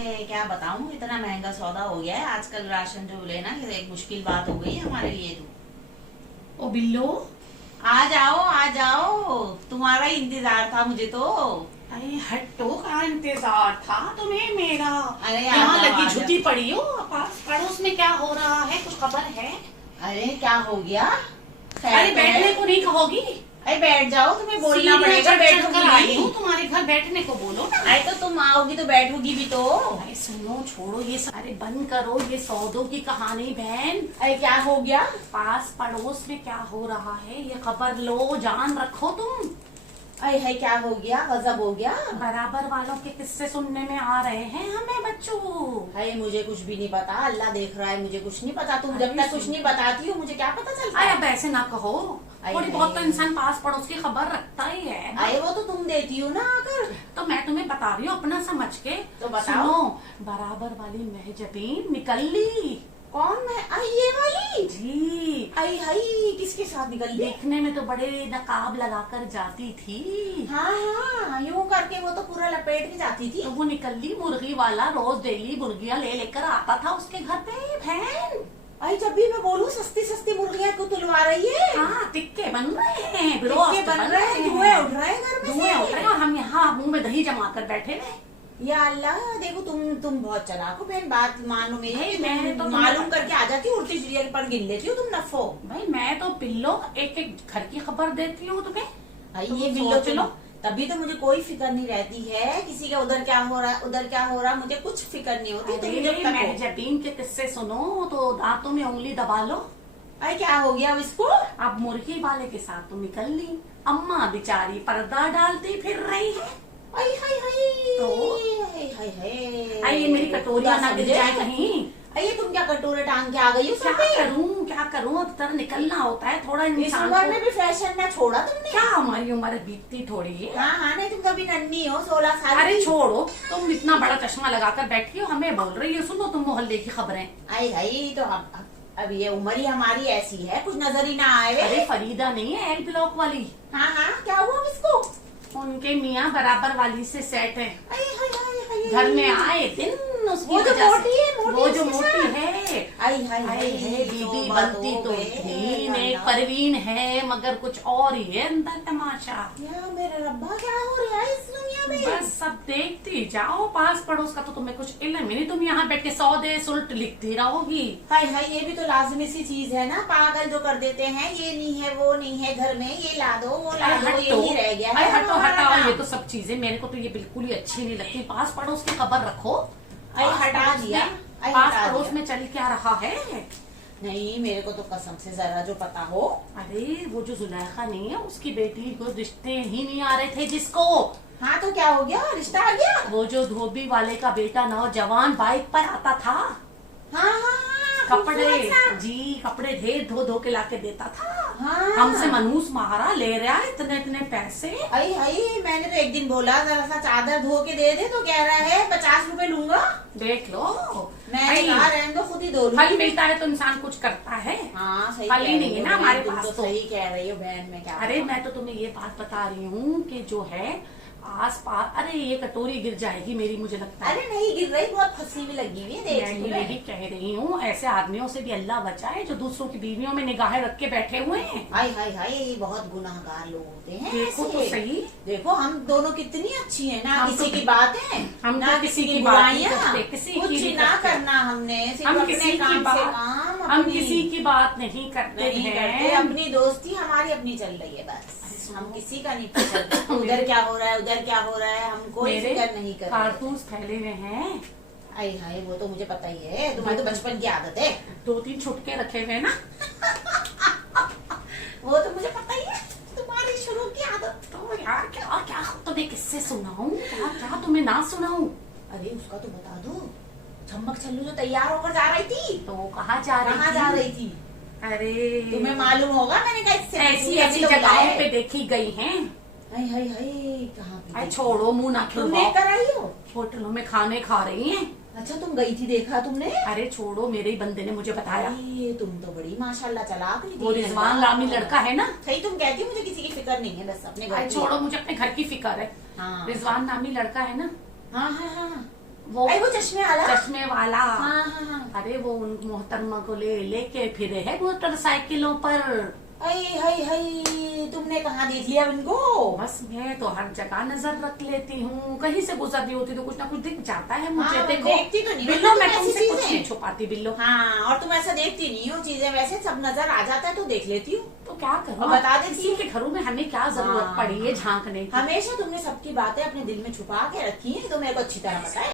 क्या बताऊं, इतना महंगा सौदा हो गया है आजकल। राशन जो लेना ये एक मुश्किल बात हो गई है हमारे लिए तो। ओ बिल्लो। आ जाओ आ जाओ, तुम्हारा ही इंतजार था मुझे तो। अरे हट्टो, का इंतजार था तुम्हें मेरा। अरे यहाँ आ लगी जाओ। झुकी पड़ी हो। पास पड़ोस में क्या हो रहा है, कुछ खबर है? अरे क्या हो गया? अरे बैठने को नहीं कहोगी? अरे बैठ जाओ, तुम्हें बोलना सीढ़ियाँ पड़ेगा। चढ़ चढ़ कर आई बैठोगी हूँ, तुम्हारे घर बैठने को बोलो ना। अरे तो तुम आओगी तो बैठोगी भी तो। अरे सुनो, छोड़ो ये सब। अरे बंद करो ये सौदों की कहानी बहन। अरे क्या हो गया? पास पड़ोस में क्या हो रहा है ये खबर लो, जान रखो तुम। अरे है क्या हो गया? गजब हो गया। बराबर वालों के किस्से सुनने में आ रहे हैं हमें बच्चों। अरे मुझे कुछ भी नहीं पता, अल्लाह देख रहा है, मुझे कुछ नहीं पता। तुम अरे जब तक कुछ नहीं बताती हो मुझे क्या पता चलता अरे है? अब ऐसे ना कहो, थोड़ी बहुत तो इंसान पास पड़ोस की खबर रखता ही है ना। अरे वो तो तुम देती हो ना आकर। तो मैं तुम्हें बता रही हूँ अपना समझ के। तो बताओ। सुनो, बराबर वाली महजबीन निकल ली। कौन? मैं? आई ये वाली? जी। आई हाई, किसके साथ निकल गई? देखने में तो बड़े नकाब लगाकर जाती थी। हाँ हाँ, यूं करके वो तो पूरा लपेट के जाती थी। तो वो निकल ली, मुर्गी वाला रोज डेली मुर्गियां ले लेकर आता था उसके घर पे बहन। आई जब भी मैं बोलूं सस्ती सस्ती मुर्गियां को तुलवा रही है। हाँ, टिक्के बन रहे हैं, टिक्के बन रहे हैं, धुएं उठ रहे हैं घर में धुएं से। उठ रहे हैं और हम यहाँ मुंह में दही जमा कर बैठे हैं। या अल्लाह, देखो तुम बहुत चालाक हो बहन। बात मानो मेरी भाई, कि मैं तुम तो मालूम तुम्हें करके आ जाती हो, उड़ती चिड़िया पर गिन लेती हो तुम नफो। भाई मैं तो पिल्लो एक एक घर की खबर देती हूँ तुम्हें। भाई तुम ये बिल्लो सोच चलो, लो। तभी तो मुझे कोई फिक्र नहीं रहती है किसी का उधर क्या हो रहा है उधर क्या हो रहा है, मुझे कुछ फिक्र नहीं होती। तुम जब अरे तक मैं हो। जबीन के किस्से सुनो तो दांतों में उंगली दबा लो। अरे क्या हो गया अब इसको? अब मुर्गी वाले के साथ तो निकल ली, अम्मा बेचारी पर्दा डालती फिर रही है। हाय हाय हाय, तो? हाय हाय हाय। आई ये मेरी कटोरियां ना गिर जाए कहीं। अरे तुम क्या कटोरे टांग के आ गई हो क्या सर पे? क्या करूं, अब तरह निकलना होता है थोड़ा इस इंसान उम्र को। में भी फैशन ना छोड़ा तुमने? क्या हमारी उम्र बीतती थोड़ी है। हाँ हाँ, नहीं तुम कभी नन्ही हो, 16 साल अरे की। छोड़ो, तुम इतना बड़ा चश्मा लगाकर बैठी हो, हमें बोल रही हो। सुनो तुम मोहल्ले की खबरें। आई हाय, तो अब ये उम्र ही हमारी ऐसी है, कुछ नजर ही ना आए वे। अरे फरीदा नहीं है, एल ब्लॉक वाली। हाँ हाँ, क्या हुआ इसको? उनके मियाँ बराबर वाली से सेट है। हाय हाय हाय हाय। घर में आए दिन उसकी वो जो वजह मोटी से, है, मोटी वो जो उसके मोटी साथ। है। आई हाय हाय, अरे बीबी बनती तो थी, नहीं एक परवीन है मगर कुछ और ही है अंदर तमाशा। या मेरा रब्बा, क्या हो रहा है इस दुनिया में? बस सब देखती जाओ, पास पड़ोस का तो तुम्हें कुछ इल्म ही नहीं। तुम यहाँ बैठ के सौदे सुल्ट लिखती रहोगी। हाय हाय, ये भी तो लाजमी सी चीज है ना, पागल जो कर देते हैं, ये नहीं है वो नहीं है घर में, ये ला दो वो ला दो, यही रह गया है। हटो हमारा हटाओ, काम। ये तो सब चीजें मेरे को तो ये बिल्कुल ही अच्छी नहीं लगती। पास पड़ोस की खबर रखो। अरे हटा दिया, अरे पास हटा पड़ोस दिया। में चल क्या रहा है? नहीं, मेरे को तो कसम से जरा जो पता हो। अरे वो जो जुलेखा नहीं है, उसकी बेटी को रिश्ते ही नहीं आ रहे थे जिसको। हाँ तो क्या हो गया, रिश्ता आ गया? वो जो धोबी वाले का बेटा नौजवान बाइक पर आता था, हाँ हाँ हाँ, कपड़े खूबसूरत सा। जी कपड़े ढेर धो धो के लाके देता था। हाँ। हमसे मनूस मारा, ले रहा है इतने इतने पैसे। आई हाय, मैंने तो एक दिन बोला जरा सा चादर धो के दे दे, तो कह रहा है 50 रुपए लूंगा। देख लो, मैंने भाई, कहा रहने दो, खुद ही धो लूंगी। फल मिलता है तो इंसान कुछ करता है। हाँ सही फल कह ही रही नहीं है हो ना बहन, हमारे तुम पास तो तो। सही कह रही हो बहन, मैं क्या अरे बताऊं। मैं तो तुम्हें ये बात बता रही हूँ कि जो है आस पास, अरे ये कटोरी गिर जाएगी मेरी, मुझे लगता है। अरे नहीं गिर रही, बहुत फंसी हुई लगी हुई है, देख मैं लो ये भी कह रही हूँ, ऐसे आदमियों से भी अल्लाह बचाए जो दूसरों की बीवियों में निगाहें रख के बैठे हुए हैं। हाय हाय हाय, बहुत गुनाहगार लोग होते हैं देखो ऐसे। तो सही। देखो हम दोनों कितनी अच्छी हैं ना, हम किसी तो- की बात है, हम ना तो किसी की बात नहीं बुराइयां, करते, किसी की कुछ नहीं ना करते। करना हमने, सिर्फ हम अपने किसी की काम से बात काम, हम अपनी- किसी की बात नहीं करते नहीं करते, हैं। अपनी दोस्ती हमारी अपनी चल रही है बस। हम किसी का नहीं पूछते उधर क्या हो रहा है उधर क्या हो रहा है, हम कोई मेरे फिक्र नहीं कर रहे। कारतूस फैले हुए हैं, आई हाय, वो तो मुझे पता ही है, तुम्हारी तो बचपन की आदत है। 2-3 छुटके रखे हुए ना। वो तो मुझे पता ही है, तुम्हारी शुरू की आदत। तो यार क्या क्या तुम्हें किससे सुनाऊं, क्या क्या तुम्हें ना सुनाऊं? अरे उसका तो बता दो, छम्मक छल्लू जो तैयार होकर जा रही थी, तो कहाँ जा रही कहाँ थी? जा रही थी? अरे तुम्हें मालूम होगा, मैंने कहा इससे ऐसी ऐसी तो जगहों बुलाए। पे देखी गई हैं। हाय हाय हाय, कहाँ पे अरे देखी? छोड़ो, मुंह ना तुम खिलवाओ। लेकर आई हो? होटलों में खाने खा रही हैं। अच्छा तुम गई थी, देखा तुमने? अरे छोड़ो, मेरे ही बंदे ने मुझे बताया। अरे, तुम तो बड़ी माशाल्लाह चालाक निकली। वो रिजवान लामी लड़का है ना। सही तुम कहती हो, मुझे किसी की फिक्र नहीं है, बस अपने घर अरे की। छोड़ो, मुझे अपने घर की फिक्र है। हाँ रिजवान नामी लड़का है ना, हाँ हाँ हाँ, वो चश्मे वाला। चश्मे वाला। हाँ हाँ हाँ। अरे वो उन मोहतरमा को लेके फिरे है मोटरसाइकिलों पर। तुमने कहाँ देख लिया उनको? बस मैं तो हर जगह नजर रख लेती हूँ, कहीं से गुजरती होती तो कुछ ना कुछ दिख जाता है मुझे। हाँ, देखो देखती तो नहीं बिल्लो, मैं ऐसी तुमसे कुछ चीजें। नहीं छुपाती बिल्लो। हाँ, और तुम ऐसा देखती नहीं हो चीजें, वैसे सब नजर आ जाता है तो देख लेती हूँ। तो क्या करूँ, और बता देती किसी के घरों में हमें क्या जरूरत हाँ। पड़ी है झांकने की। हमेशा तुमने सबकी बातें अपने दिल में छुपा के रखी है, तो मेरे को अच्छी तरह पता है।